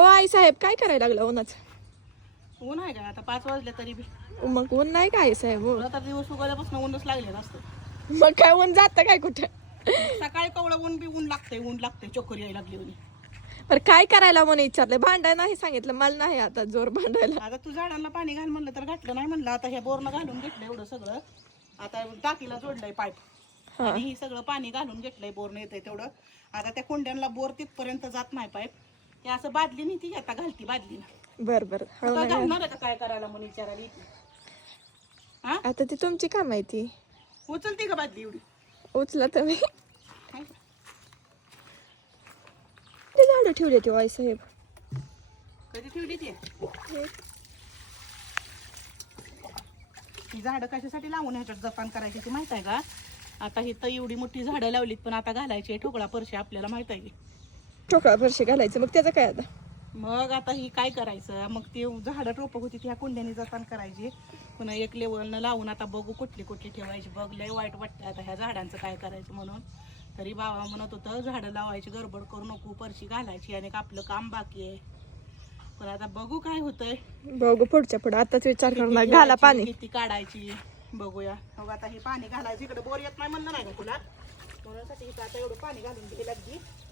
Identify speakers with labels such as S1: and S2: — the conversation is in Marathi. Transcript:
S1: ओ आई साहेब काय करायला लागला उन्हाचं?
S2: ऊन आहे का? आता पाच वाजले तरी बी.
S1: मग ऊन नाही काय साहेब हो?
S2: आता दिवस उगवल्यापासून ऊनच लागले असतं.
S1: मग काय ऊन जात काय कुठे?
S2: सकाळी कवळं ऊन बी ऊन लागतंय ऊन लागतंय चक्कर यायला लागली
S1: पर काय करायला म्हणून विचारलं भांडाय नाही सांगितलं मला नाही आता जोर भांडायला.
S2: आता तू झाडांना पाणी घाल म्हणलं तर घातलं नाही म्हणलं. आता ह्या बोरनं घालून घेतलं एवढं सगळं. आता टाकीला जोडलंय पाईप.
S1: हा.
S2: आणि ही सगळं पाणी घालून घेतलंय बोरनं येतंय तेवढं. आता त्या कुंड्यांना बोर तिथपर्यंत जात नाही पाईप. ते असं बादली नाही ती आता घालती बादलीनं
S1: बर बर. हळू
S2: आता
S1: नका.
S2: घालणार आहे का काय करायला म्हणून विचारायला येते. हा?
S1: आता ती तुमची काम माहिती
S2: उचलती का बादली एवढी?
S1: उचला तुम्ही? ते झाडं ठेवले ते आई साहेब.
S2: कधी ठेवली ती? ही. झाडं कशासाठी लावून ह्याच्यात जपान करायची ती माहीत आहे का? आता ही तर एवढी मोठी झाडं लावलीत पण आता घालायची ठोकळा परशी आपल्याला माहीत आहे.
S1: ठोकळा फरशी घालायचं. मग त्याचं काय आता?
S2: मग आता ही काय करायचं? मग ते झाडं रोपं होती ती ह्या कुंड्याने जतन करायची. पुन्हा एक लेवलनं लावून आता बघू कुठली कुठली ठेवायची. बघ लय वाईट वाटतं आता ह्या झाडांचं काय करायचं म्हणून. तरी बाबा म्हणत होतं झाडं लावायची गडबड करू नको परशी घालायची आणि आपलं काम बाकी आहे. पण आता बघू काय होतंय.
S1: बघू पुढच्या पुढे. आताच विचार करू
S2: किती
S1: नका घाला पाणी.
S2: किती काढायची बघूया. मग आता हे पाणी घालायचं. इकडे बोर येत नाही म्हणलं नाही का तुला? म्हणून आता एवढं पाणी घालून घ्यायला लागली